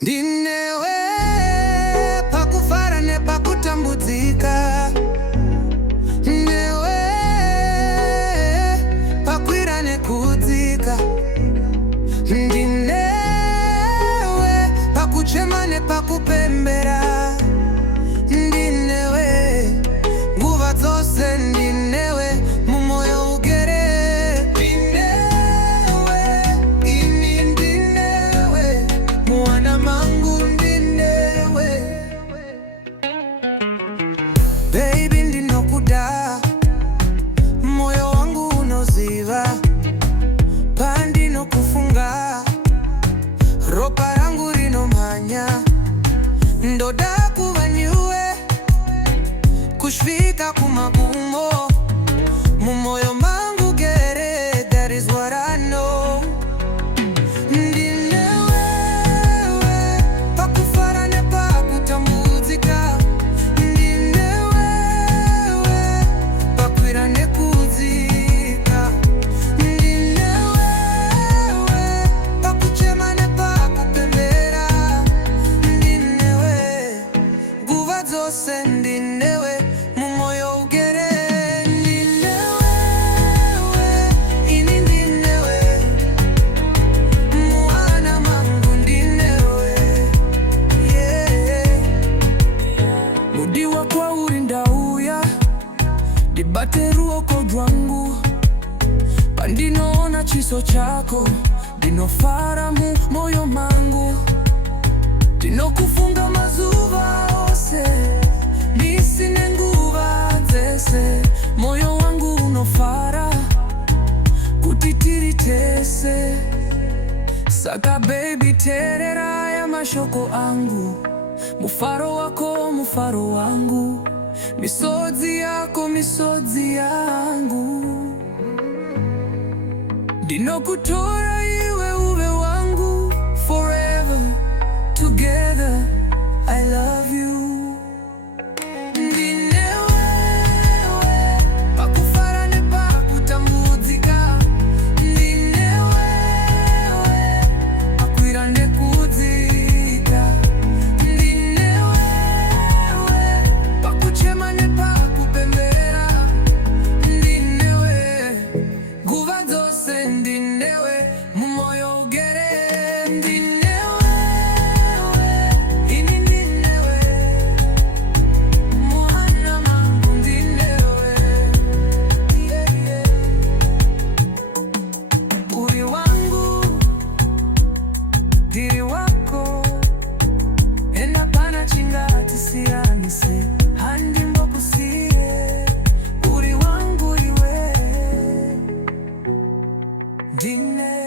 Ndinewe pakufara nepakutambudzika, newe pakwira nekudzika, ndinewe pakuchema nepakupembera, ndinewe nguva dzose, ndinewe mumoyo ugere, ndinewe ini, ndinewe mwana mangu, ndinewe baby, ndinokuda moyo wangu unoziva, pandinokufunga ropa rangu rinomhanya, ndoda kuva nyuwe kusvika kumagumo, mumoyo mangu gere, that is what I know. Ndinewewe pakufara nepakutambudzika, ndinewewe pakwira nekudzika, ndinewewe pakuchema nepakupembera, ndinewe nguva dzose, ndinewe mumoyo ugere, ndinewewe ini, ndinewe mwana mangu, ndinewe yeah. Mudi wakwa uri ndauya ndibate ruoko rwangu, pandinoona chiso chako ndinofara mumoyo mangu, ndinokufunga mazuva ose ndisine nguva dzese, moyo wangu unofara kuti tiri tese. Saka baby, teerera ya mashoko angu, mufaro wako mufaro wangu, misodzi yako misodzi yangu, ndinokutora iwe uve wangu forever, together I love you. Ndinewewe pakufara nepakutambudzika, ndinewewe pakwira nekudzika, ndinewewe pakuchema nepakupembera, ndinewe nguva dzose, ndinewe mumoyo ugere, ndinewewe ini, ndinewe mwana mangu, ndinewe yeah, yeah. Uri wangu ndiri wako, enda pana chingatisiyanise, handimbokusiye, uri wangu iwe, ndine